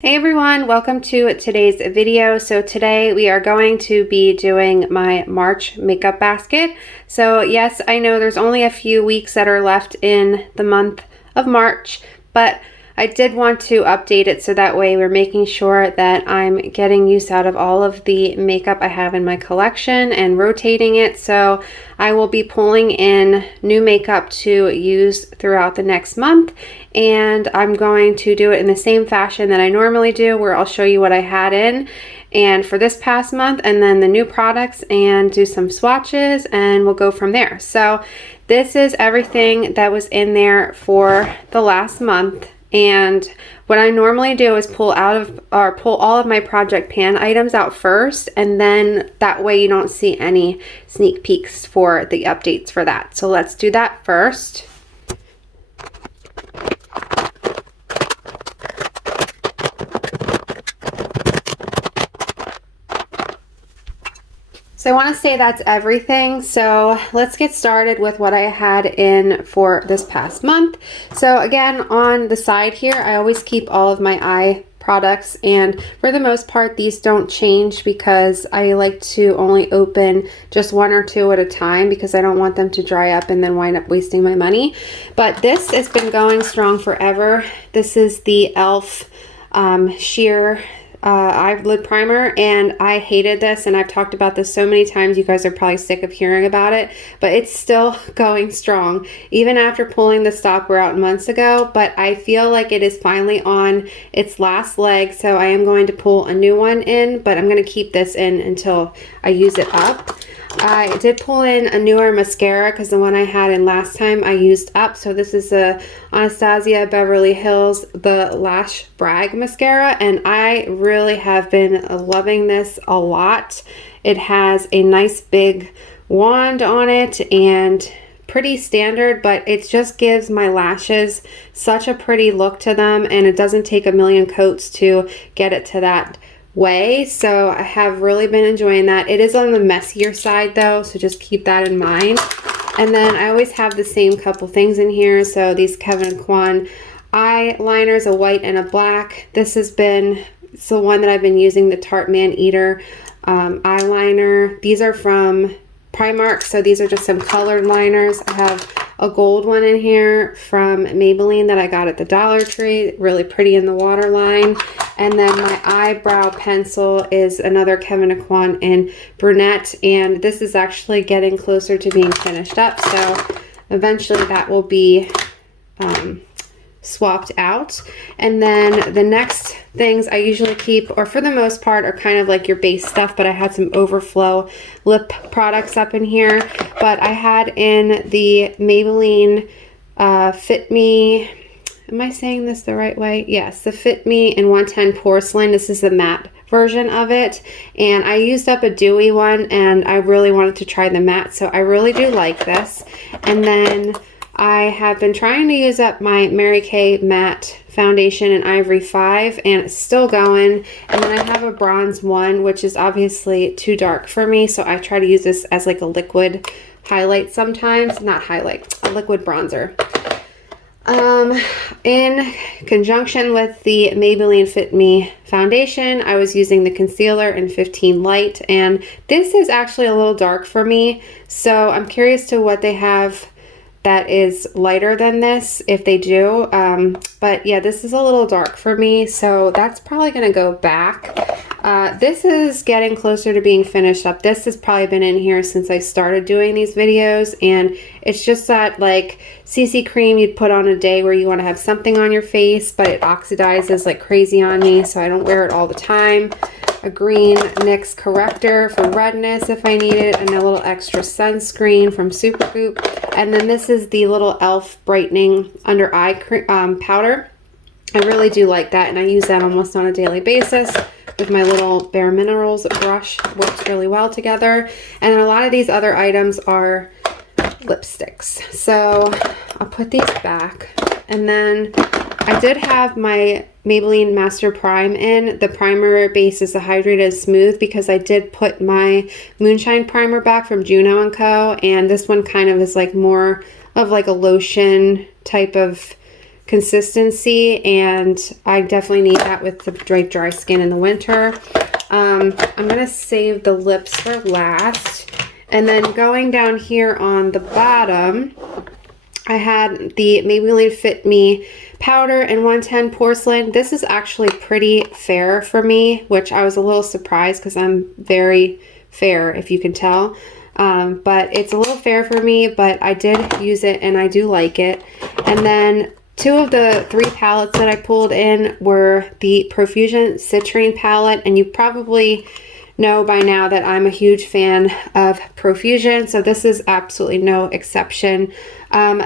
Hey everyone, welcome to today's video. So today we are going to be doing my March makeup basket. So yes, I know there's only a few weeks that are left in the month of March, but I did want to update it so that way we're making sure that I'm getting use out of all of the makeup I have in my collection and rotating it. So I will be pulling in new makeup to use throughout the next month, and I'm going to do it in the same fashion that I normally do, where I'll show you what I had in and for this past month and then the new products and do some swatches, and we'll go from there. So this is everything that was in there for the last month. And what I normally do is pull all of my Project Pan items out first, and then that way you don't see any sneak peeks for the updates for that. So let's do that first. So I want to say that's everything. So let's get started with what I had in for this past month. So again, on the side here, I always keep all of my eye products, and for the most part these don't change because I like to only open just one or two at a time because I don't want them to dry up and then wind up wasting my money. But this has been going strong forever. This is the e.l.f. sheer eyelid primer, and I hated this, and I've talked about this so many times, you guys are probably sick of hearing about it, but it's still going strong even after pulling the stopper out months ago. But I feel like it is finally on its last leg, so I am going to pull a new one in, but I'm going to keep this in until I use it up. I did pull in a newer mascara because the one I had in last time I used up. So this is the Anastasia Beverly Hills the Lash Brag mascara, and I really have been loving this a lot. It has a nice big wand on it and pretty standard, but it just gives my lashes such a pretty look to them, and it doesn't take a million coats to get it to that way. So I have really been enjoying that. It is on the messier side though, so just keep that in mind. And then I always have the same couple things in here. So these Kwan eyeliners, a white and a black. It's the one that I've been using, the Tarte Man Eater eyeliner. These are from Primark, so these are just some colored liners. I have a gold one in here from Maybelline that I got at the Dollar Tree, really pretty in the waterline. And then my eyebrow pencil is another Kwan in brunette, and this is actually getting closer to being finished up, so eventually that will be swapped out. And then the next things I usually keep, or for the most part, are kind of like your base stuff, but I had some overflow lip products up in here. But I had in the Maybelline Fit Me, am I saying this the right way? Yes, the Fit Me in 110 Porcelain. This is the matte version of it, and I used up a dewy one and I really wanted to try the matte, so I really do like this. And then I have been trying to use up my Mary Kay matte foundation in Ivory 5, and it's still going. And then I have a bronze one, which is obviously too dark for me, so I try to use this as like a liquid highlight sometimes. Not highlight, a liquid bronzer. In conjunction with the Maybelline Fit Me foundation, I was using the concealer in 15 Light, and this is actually a little dark for me, so I'm curious to what they have that is lighter than this, if they do. But yeah, this is a little dark for me, so that's probably gonna go back. This is getting closer to being finished up. This has probably been in here since I started doing these videos, and it's just that like CC cream you'd put on a day where you want to have something on your face, but it oxidizes like crazy on me, so I don't wear it all the time. A green NYX corrector for redness if I need it, and a little extra sunscreen from Supergoop. And then this is the little e.l.f. brightening under eye powder. I really do like that, and I use that almost on a daily basis with my little Bare Minerals brush. Works really well together. And then a lot of these other items are lipsticks. So I'll put these back. And then I did have my Maybelline Master Prime in. The primer base is a hydrated smooth because I did put my Moonshine primer back from Juno & Co. And this one kind of is like more of like a lotion type of consistency, and I definitely need that with the dry skin in the winter. I'm gonna save the lips for last. And then going down here on the bottom, I had the Maybelline Fit Me powder in 110 Porcelain. This is actually pretty fair for me, which I was a little surprised because I'm very fair, if you can tell. But it's a little fair for me, but I did use it and I do like it. And then 2 of the 3 palettes that I pulled in were the Profusion Citrine palette, and you probably know by now that I'm a huge fan of Profusion, so this is absolutely no exception.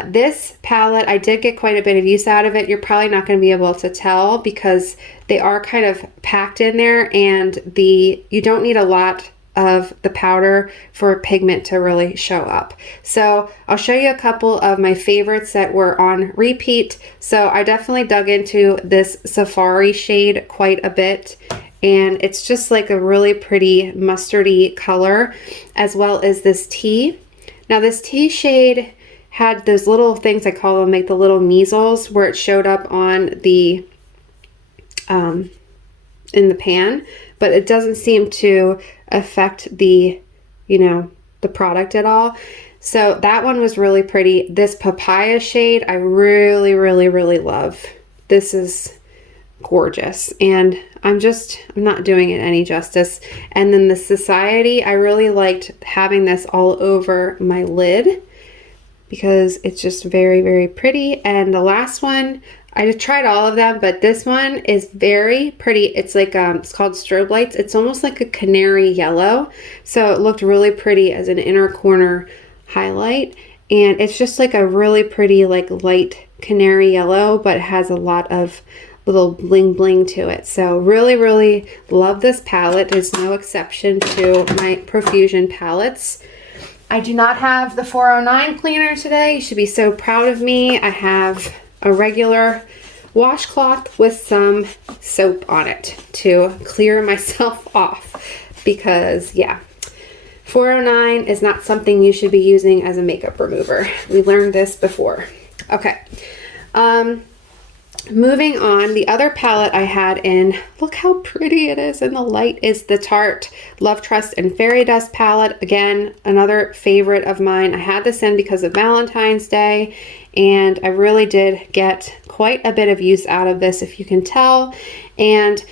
This palette, I did get quite a bit of use out of it. You're probably not going to be able to tell because they are kind of packed in there, and you don't need a lot of the powder for pigment to really show up. So I'll show you a couple of my favorites that were on repeat. So I definitely dug into this Safari shade quite a bit, and it's just like a really pretty mustardy color, as well as this tea. Now this tea shade had those little things, I call them like the little measles, where it showed up on the in the pan, but it doesn't seem to affect the, you know, the product at all. So that one was really pretty. This papaya shade I really love. This is gorgeous, and I'm not doing it any justice. And then the Society, I really liked having this all over my lid because it's just very pretty. And the last one, I just tried all of them, but this one is very pretty. It's like, it's called Strobe Lights. It's almost like a canary yellow. So it looked really pretty as an inner corner highlight. And it's just like a really pretty, like light canary yellow, but it has a lot of little bling bling to it. So really love this palette. There's no exception to my Profusion palettes. I do not have the 409 cleaner today. You should be so proud of me. I have a regular washcloth with some soap on it to clear myself off, because yeah, 409 is not something you should be using as a makeup remover. We learned this before. Okay, moving on, the other palette I had in, look how pretty it is in the light, is the Tarte Love, Trust, and Fairy Dust palette. Again, another favorite of mine. I had this in because of Valentine's Day, and I really did get quite a bit of use out of this, if you can tell. And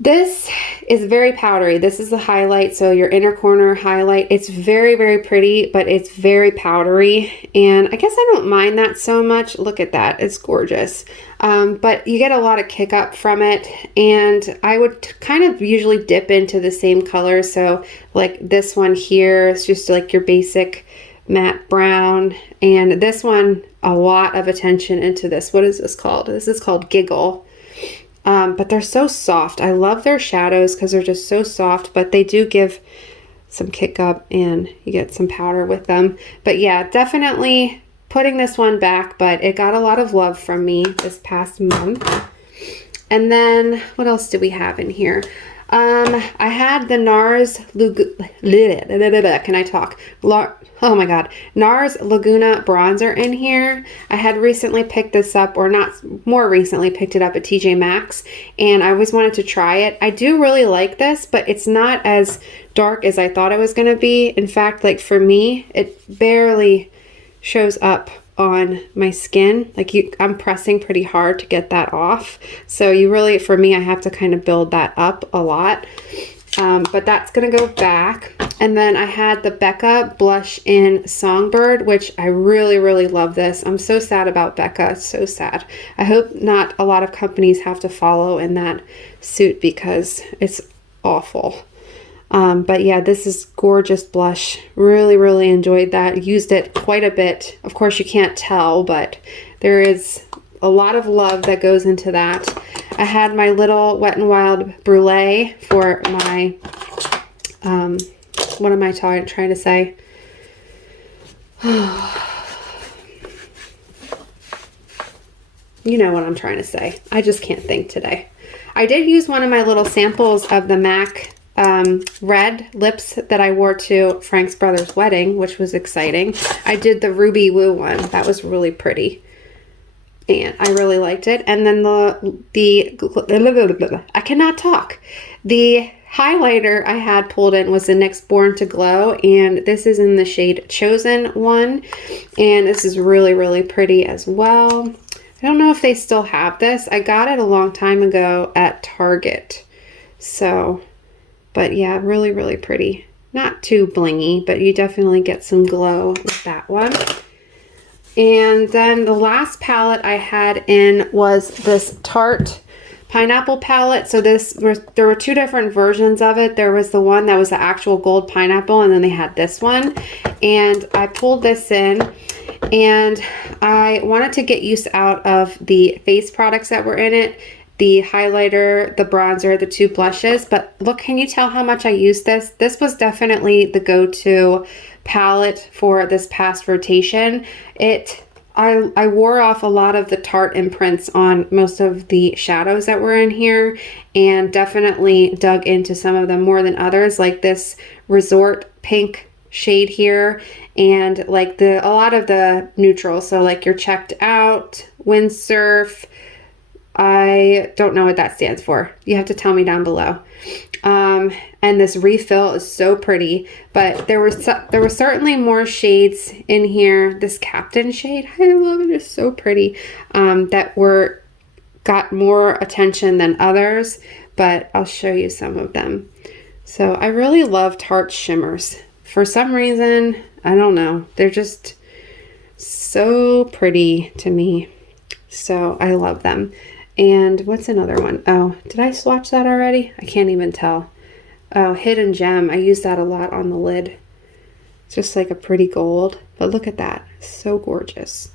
this is very powdery. This is the highlight, so your inner corner highlight. It's very pretty, but it's very powdery, and I guess I don't mind that so much. Look at that, it's gorgeous. But you get a lot of kick up from it, and I would kind of usually dip into the same color. So like this one here is just like your basic matte brown, and this one, a lot of attention into this. What is this called? This is called Giggle. But they're so soft. I love their shadows because they're just so soft, but they do give some kick up and you get some powder with them. But yeah, definitely putting this one back, but it got a lot of love from me this past month. And then what else do we have in here? I had the Nars can I talk? Oh my god, Nars Laguna bronzer in here. I had recently picked this up, or not more recently, picked it up at TJ Maxx, and I always wanted to try it. I do really like this, but it's not as dark as I thought it was going to be. In fact, like for me, it barely shows up on my skin. Like I'm pressing pretty hard to get that off. So you really, for me, I have to kind of build that up a lot. But that's gonna go back. And then I had the Becca Blush in Songbird, which I really love this. I'm so sad about Becca, so sad. I hope not a lot of companies have to follow in that suit because it's awful. But yeah, this is gorgeous blush. Really enjoyed that. Used it quite a bit. Of course you can't tell, but there is a lot of love that goes into that. I had my little Wet n Wild Brulee for my, what am I trying to say? You know what I'm trying to say. I just can't think today. I did use one of my little samples of the MAC red lips that I wore to Frank's brother's wedding, which was exciting. I did the Ruby Woo one. That was really pretty. and I really liked it. And then I cannot talk. The highlighter I had pulled in was the NYX Born To Glow, and this is in the shade Chosen One, and this is really, really pretty as well. I don't know if they still have this. I got it a long time ago at Target. So, but yeah, really, really pretty. Not too blingy, but you definitely get some glow with that one. And then the last palette I had in was this Tarte pineapple palette. So there were two different versions of it. There was the one that was the actual gold pineapple, and then they had this one. And I pulled this in, and I wanted to get use out of the face products that were in it. The highlighter, the bronzer, the two blushes. But look, can you tell how much I used this? This was definitely the go-to palette for this past rotation. I wore off a lot of the Tarte imprints on most of the shadows that were in here, and definitely dug into some of them more than others, like this resort pink shade here, and like a lot of the neutrals. So like your Checked Out, Windsurf, I don't know what that stands for. You have to tell me down below. And this refill is so pretty, but there were certainly more shades in here. This Captain shade, I love it. It's so pretty. That got more attention than others, but I'll show you some of them. So I really love Tarte shimmers. For some reason, I don't know. They're just so pretty to me. So I love them. And what's another one? Oh, did I swatch that already? I can't even tell. Oh, Hidden Gem. I use that a lot on the lid. It's just like a pretty gold. But look at that. So gorgeous.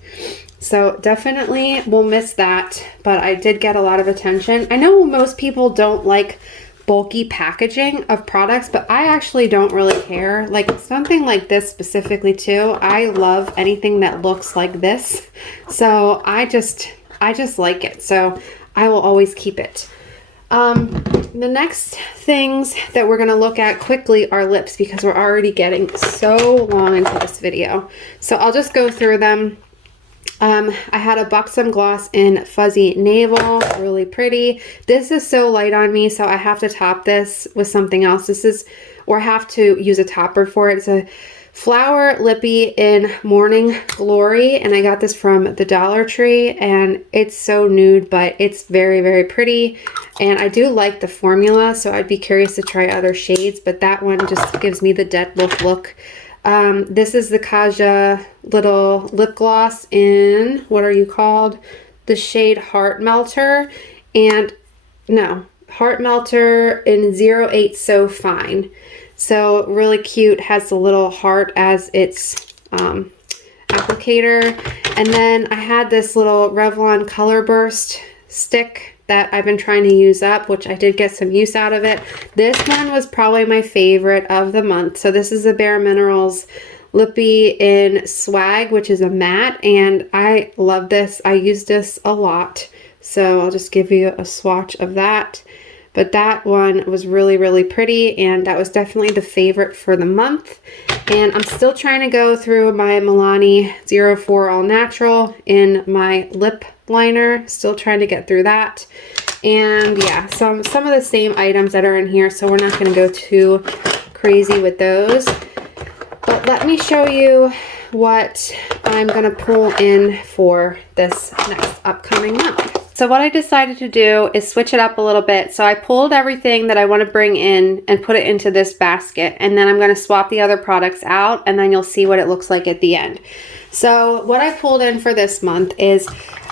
So definitely will miss that. But I did get a lot of attention. I know most people don't like bulky packaging of products, but I actually don't really care. Like something like this specifically too. I love anything that looks like this. So I just like it, so I will always keep it. The next things that we're going to look at quickly are lips, because we're already getting so long into this video. So I'll just go through them. I had a Buxom gloss in Fuzzy Navel, really pretty. This is so light on me, so I have to top this with something else. Or I have to use a topper for it. It's a Flower Lippy in Morning Glory, and I got this from the Dollar Tree, and it's so nude, but it's very, very pretty, and I do like the formula, so I'd be curious to try other shades, but that one just gives me the dead look. This is the Kaja little lip gloss in, what are you called? The shade Heart Melter, and no, Heart Melter in 08 So Fine. So really cute, has the little heart as its applicator. And then I had this little Revlon Color Burst stick that I've been trying to use up, which I did get some use out of it. This one was probably my favorite of the month. So this is the Bare Minerals Lippy in Swag, which is a matte, and I love this. I use this a lot. So I'll just give you a swatch of that. But that one was really, really pretty, and that was definitely the favorite for the month. And I'm still trying to go through my Milani 04 All Natural in my lip liner. Still trying to get through that. And yeah, some of the same items that are in here, so we're not going to go too crazy with those. But let me show you what I'm going to pull in for this next upcoming month. So what I decided to do is switch it up a little bit. So I pulled everything that I want to bring in and put it into this basket. And then I'm going to swap the other products out, and then you'll see what it looks like at the end. So what I pulled in for this month is,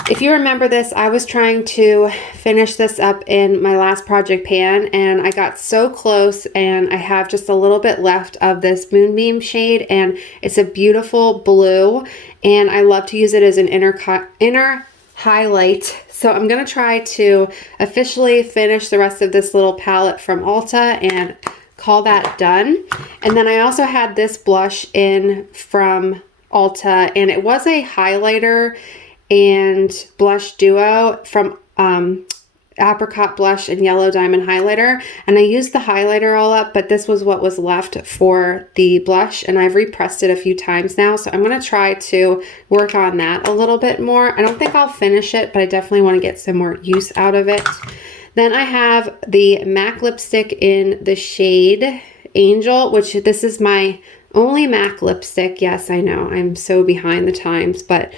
if you remember this, I was trying to finish this up in my last project pan, and I got so close, and I have just a little bit left of this Moonbeam shade, and it's a beautiful blue, and I love to use it as an inner highlight. So I'm going to try to officially finish the rest of this little palette from Ulta and call that done. And then I also had this blush in from Ulta, and it was a highlighter and blush duo from apricot blush and yellow diamond highlighter, and I used the highlighter all up, but this was what was left for the blush, and I've repressed it a few times now, so I'm going to try to work on that a little bit more. I don't think I'll finish it, but I definitely want to get some more use out of it. Then I have the MAC lipstick in the shade Angel, which this is my only MAC lipstick. Yes, I know, I'm so behind the times, but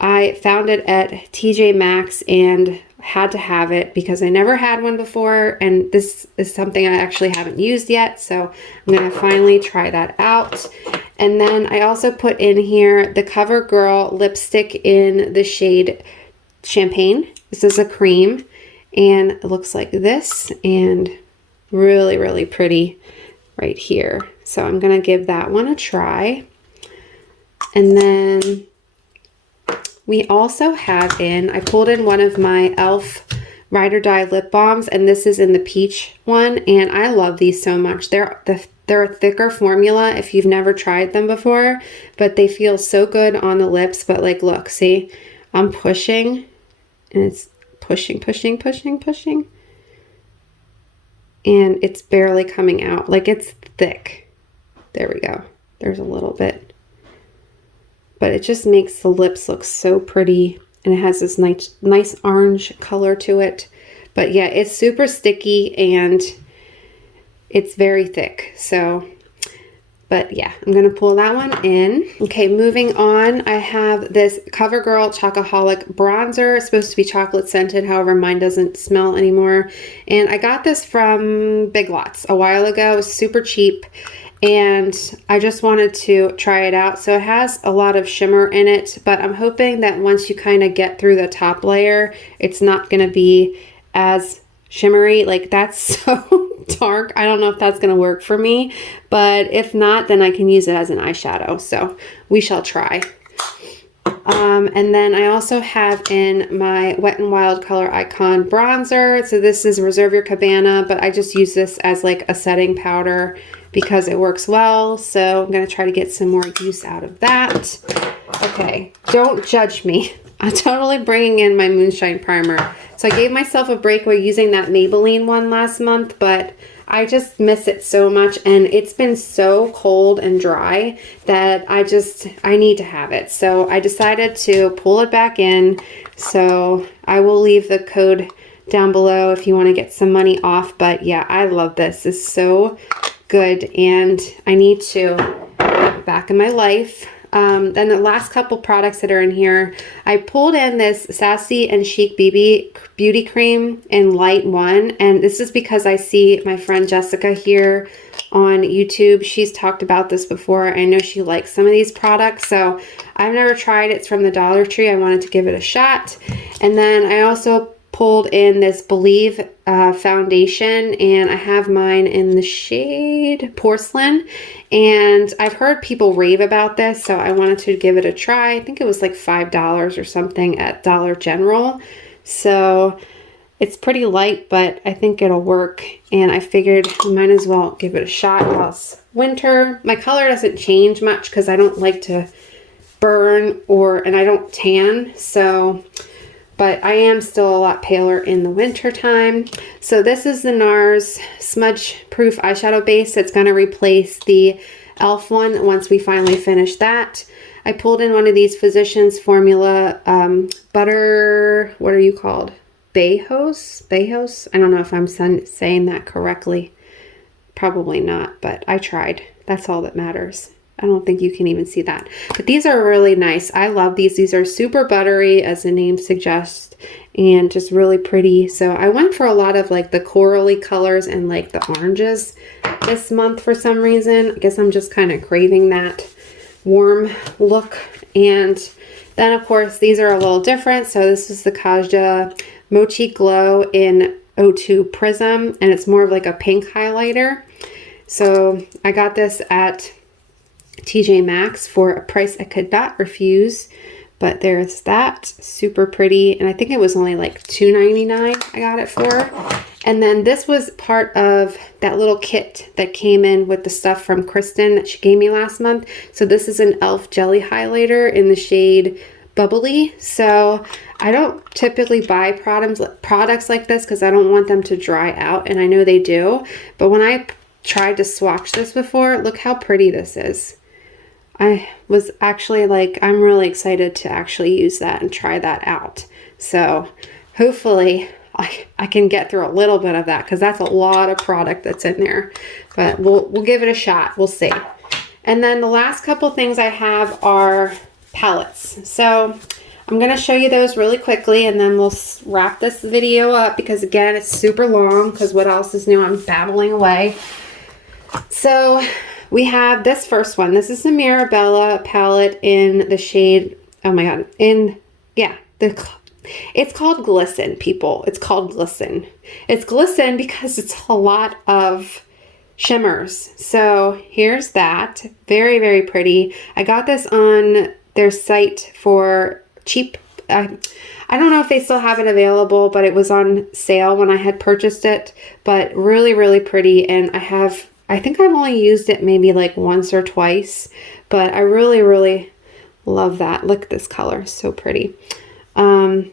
I found it at TJ Maxx and had to have it because I never had one before, and this is something I actually haven't used yet, so I'm going to finally try that out. And then I also put in here the CoverGirl lipstick in the shade Champagne. This is a cream, and it looks like this, and really, really pretty right here. So I'm going to give that one a try. And then we also have I pulled in one of my e.l.f. Ride or Die lip balms, and this is in the peach one, and I love these so much. They're a thicker formula if you've never tried them before, but they feel so good on the lips. But like, look, see, I'm pushing, and it's pushing, pushing, pushing, pushing, and it's barely coming out. Like, it's thick. There we go. There's a little bit. But it just makes the lips look so pretty, and it has this nice orange color to it. But yeah, it's super sticky and it's very thick. So, but yeah, I'm going to pull that one in. Okay, moving on, I have this CoverGirl Chocoholic bronzer. It's supposed to be chocolate scented, however, mine doesn't smell anymore. And I got this from Big Lots a while ago. It was super cheap, and I just wanted to try it out. So it has a lot of shimmer in it, but I'm hoping that once you kind of get through the top layer, it's not going to be as shimmery. Like, that's so dark. I don't know if that's going to work for me, but if not, then I can use it as an eyeshadow. So we shall try. And then I also have in my Wet n Wild Color Icon bronzer. So this is Reserve Your Cabana, but I just use this as like a setting powder because it works well. So I'm going to try to get some more use out of that. Okay, don't judge me. I'm totally bringing in my Moonshine Primer. So I gave myself a break by using that Maybelline one last month, but I just miss it so much, and it's been so cold and dry that I need to have it. So I decided to pull it back in. So I will leave the code down below if you want to get some money off. But yeah, I love this. It's so good, and I need to back in my life. Then the last couple products that are in here, I pulled in this Sassy and Chic BB Beauty Cream in Light 1. And this is because I see my friend Jessica here on YouTube. She's talked about this before. I know she likes some of these products. So I've never tried it. It's from the Dollar Tree. I wanted to give it a shot. And then I also pulled in this Believe foundation, and I have mine in the shade Porcelain, and I've heard people rave about this, so I wanted to give it a try. I think it was like $5 or something at Dollar General, so it's pretty light, but I think it'll work, and I figured I might as well give it a shot while it's winter. My color doesn't change much because I don't like to burn and I don't tan, so but I am still a lot paler in the winter time. So this is the Nars Smudge Proof Eyeshadow Base. It's going to replace the e.l.f. one once we finally finish that. I pulled in one of these Physicians Formula Butter, what are you called? Bejos? I don't know if I'm saying that correctly. Probably not, but I tried. That's all that matters. I don't think you can even see that. But these are really nice. I love these. These are super buttery, as the name suggests, and just really pretty. So I went for a lot of like the corally colors and like the oranges this month for some reason. I guess I'm just kind of craving that warm look. And then, of course, these are a little different. So this is the Kaja Mochi Glow in 02 Prism, and it's more of like a pink highlighter. So I got this at TJ Maxx for a price I could not refuse, but there's that. Super pretty, and I think it was only like $2.99 I got it for. And then this was part of that little kit that came in with the stuff from Kristen that she gave me last month. So this is an e.l.f. jelly highlighter in the shade Bubbly. So I don't typically buy products like this because I don't want them to dry out, and I know they do. But when I tried to swatch this before, look how pretty this is. I was actually like, I'm really excited to actually use that and try that out. So hopefully I can get through a little bit of that because that's a lot of product that's in there. But we'll give it a shot. We'll see. And then the last couple things I have are palettes. So I'm going to show you those really quickly, and then we'll wrap this video up because, again, it's super long because what else is new? I'm babbling away. So we have this first one. This is the Mirabella palette in the shade, oh my god, it's called Glisten, people. It's called Glisten. It's Glisten because it's a lot of shimmers. So here's that. Very, very pretty. I got this on their site for cheap. I don't know if they still have it available, but it was on sale when I had purchased it. But really, really pretty. And I think I've only used it maybe like once or twice, but I really, really love that. Look at this color. So pretty.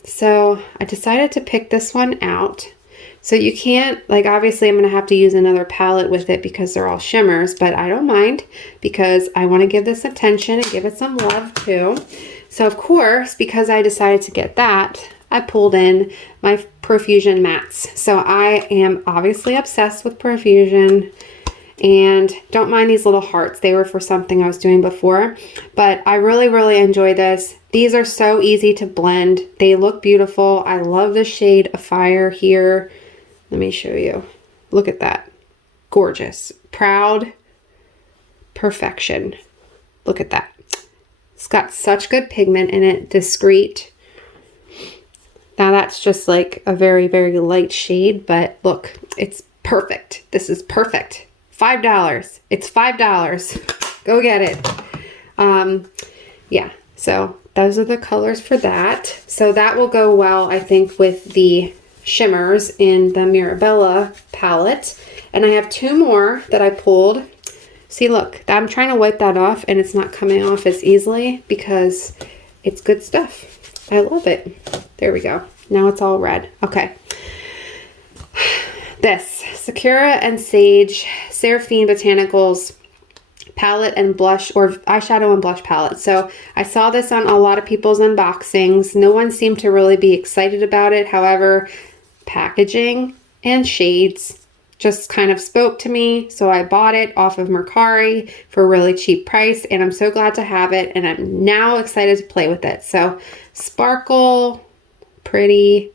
So I decided to pick this one out. So you can't, like, obviously I'm going to have to use another palette with it because they're all shimmers, but I don't mind because I want to give this attention and give it some love too. So of course, because I decided to get that, I pulled in my Profusion Mattes. So I am obviously obsessed with Profusion. And don't mind these little hearts. They were for something I was doing before. But I really, really enjoy this. These are so easy to blend. They look beautiful. I love the shade of Fire here. Let me show you. Look at that. Gorgeous. Proud. Perfection. Look at that. It's got such good pigment in it. Discreet. Now that's just like a very, very light shade. But look, it's perfect. This is perfect. $5. It's $5. Go get it. Yeah, so those are the colors for that. So that will go well, I think, with the shimmers in the Mirabella palette. And I have two more that I pulled. See, look, I'm trying to wipe that off and it's not coming off as easily because it's good stuff. I love it. There we go. Now it's all red. Okay. This Sakura and Sage Seraphine Botanicals palette and blush, or eyeshadow and blush palette. So I saw this on a lot of people's unboxings. No one seemed to really be excited about it. However, packaging and shades just kind of spoke to me. So I bought it off of Mercari for a really cheap price, and I'm so glad to have it. And I'm now excited to play with it. So sparkle, pretty.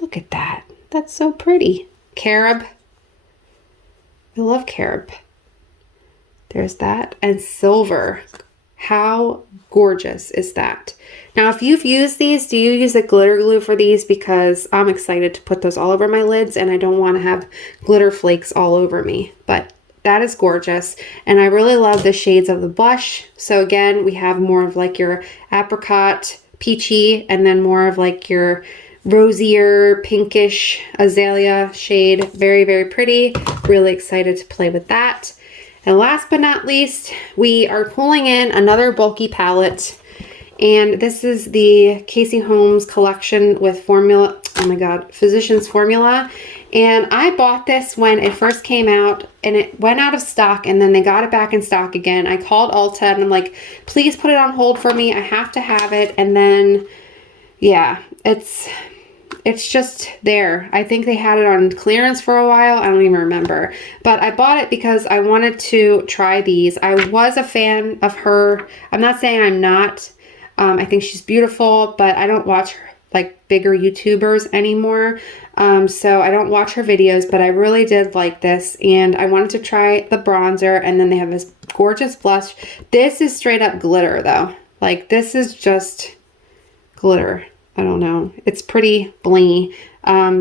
Look at that. That's so pretty. Carob. I love carob. There's that. And silver. How gorgeous is that? Now, if you've used these, do you use a glitter glue for these? Because I'm excited to put those all over my lids and I don't want to have glitter flakes all over me. But that is gorgeous. And I really love the shades of the blush. So again, we have more of like your apricot, peachy, and then more of like your rosier, pinkish azalea shade. Very, very pretty. Really excited to play with that. And last but not least, we are pulling in another bulky palette. And this is the Casey Holmes collection with Formula, oh my god, Physicians Formula. And I bought this when it first came out and it went out of stock and then they got it back in stock again. I called Ulta and I'm like, please put it on hold for me. I have to have it. And then, yeah, it's just there. I think they had it on clearance for a while. I don't even remember. But I bought it because I wanted to try these. I was a fan of her. I'm not saying I'm not. I think she's beautiful, but I don't watch her, like bigger YouTubers anymore. So I don't watch her videos, but I really did like this. And I wanted to try the bronzer. And then they have this gorgeous blush. This is straight up glitter though. Like this is just glitter. I don't know. It's pretty blingy.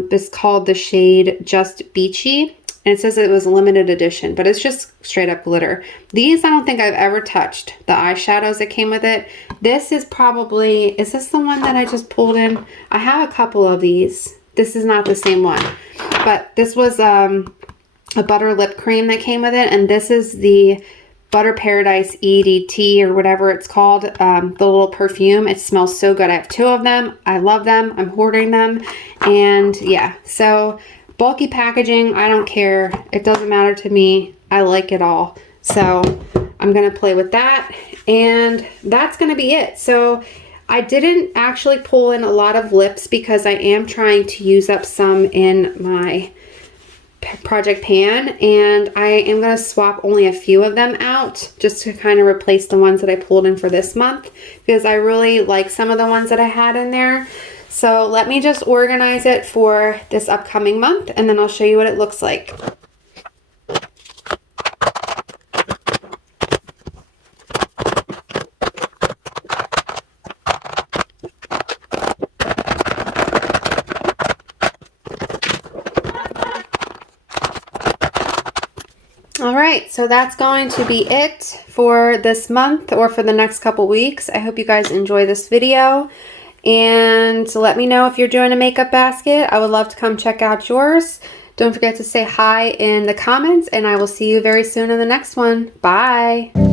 This is called the shade Just Beachy. And it says it was a limited edition, but it's just straight up glitter. These I don't think I've ever touched. The eyeshadows that came with it. This is probably, is this the one that I just pulled in? I have a couple of these. This is not the same one. But this was a butter lip cream that came with it. And this is the Butter Paradise EDT or whatever it's called, the little perfume. It smells so good. I have 2 of them. I love them. I'm hoarding them. And yeah, so bulky packaging, I don't care. It doesn't matter to me. I like it all. So I'm going to play with that. And that's going to be it. So I didn't actually pull in a lot of lips because I am trying to use up some in my project pan, and I am going to swap only a few of them out just to kind of replace the ones that I pulled in for this month, because I really like some of the ones that I had in there. So let me just organize it for this upcoming month, and then I'll show you what it looks like. Alright, so that's going to be it for this month or for the next couple weeks. I hope you guys enjoy this video, and let me know if you're doing a makeup basket. I would love to come check out yours. Don't forget to say hi in the comments, and I will see you very soon in the next one. Bye!